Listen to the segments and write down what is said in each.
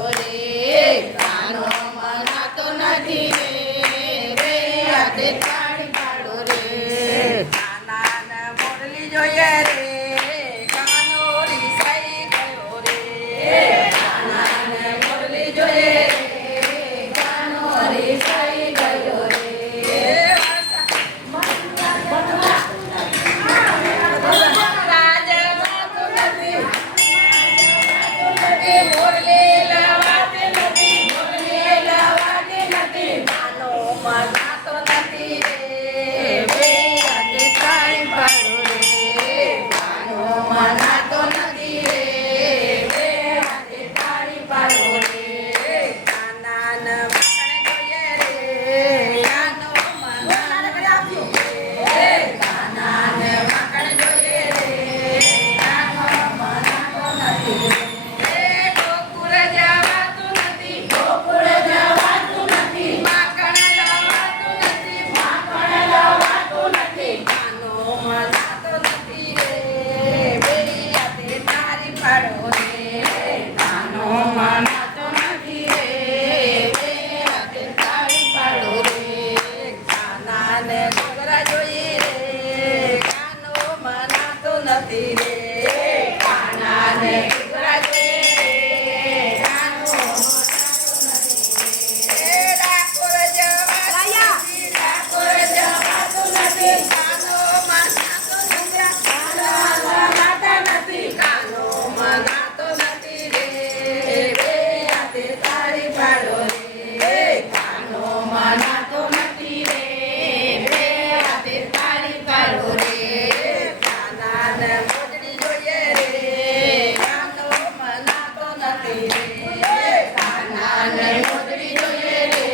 પાડો રે કાનો મનાતો નથી રે હાથે તાળી પાડો રે કાનાને મોરલી જોઈએ રે કાનો રીસાઈ ગયો રે કાનાને મોરલી જોઈએ રે કાનો રીસાઈ ગયો રે મોરલી લાવાતી નથી મોરલી લાવાતી નથી કાનો મનાતો નથી રે હાથે તાળી પાડો રે કાનો મનાતો નથી રે હાથે તાળી પાડો રે કાનાને વાકણે જોઈએ રે કાનો મનાતો રે કાનાને વાંકણ જોઈએ રે કાનો મનાતો નથી ગોકુળ જવાતું નથી ગોકુળ જવાતું નથી વાકણે લવાતું નથી વાંકણ લવાતું નથી કાનો મનાતો નથી રે બેરી હાથે તારી પાડો રે કાનો મનાતો નથી રે હાથે તાળી પાડો રે કાનાને ઘૂઘરા જોઈએ રે કાનો મનાતો નથી રે કાનાને ઘૂઘરા જોઈએ રે કાનો ડાકોર જવાતું નથી કાનો મનાતો નથી મનાતા નથી કાનો મનાતો નથી રે બે હાથે તાળી પાડો રે કાનો મનાતો નથી રે હાથે તાળી પાડો રે કાનાને મોજડી જોઈએ રે કાનો મનાતો નથી રે કાનાને મોજડી જોઈએ રે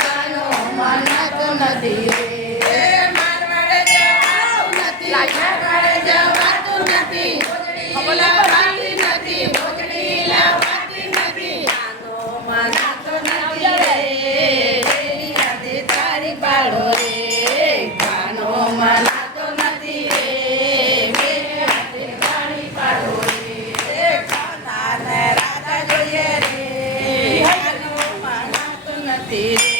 કાનો મનાતો નથી રે મારવાડે જવાતું નથી મારવાડે જવાતું નથી મોજડી લાવાતી નથી મોજડી લાવાતી નથી કાનો મનાતો નથી રે બેરી હાથે તારી પાડો રે કાનો મનાતો નથી રે હાથે તાળી પાડો રે કાનાને રાધા જોઈએ રે કાનો મનાતો નથી રે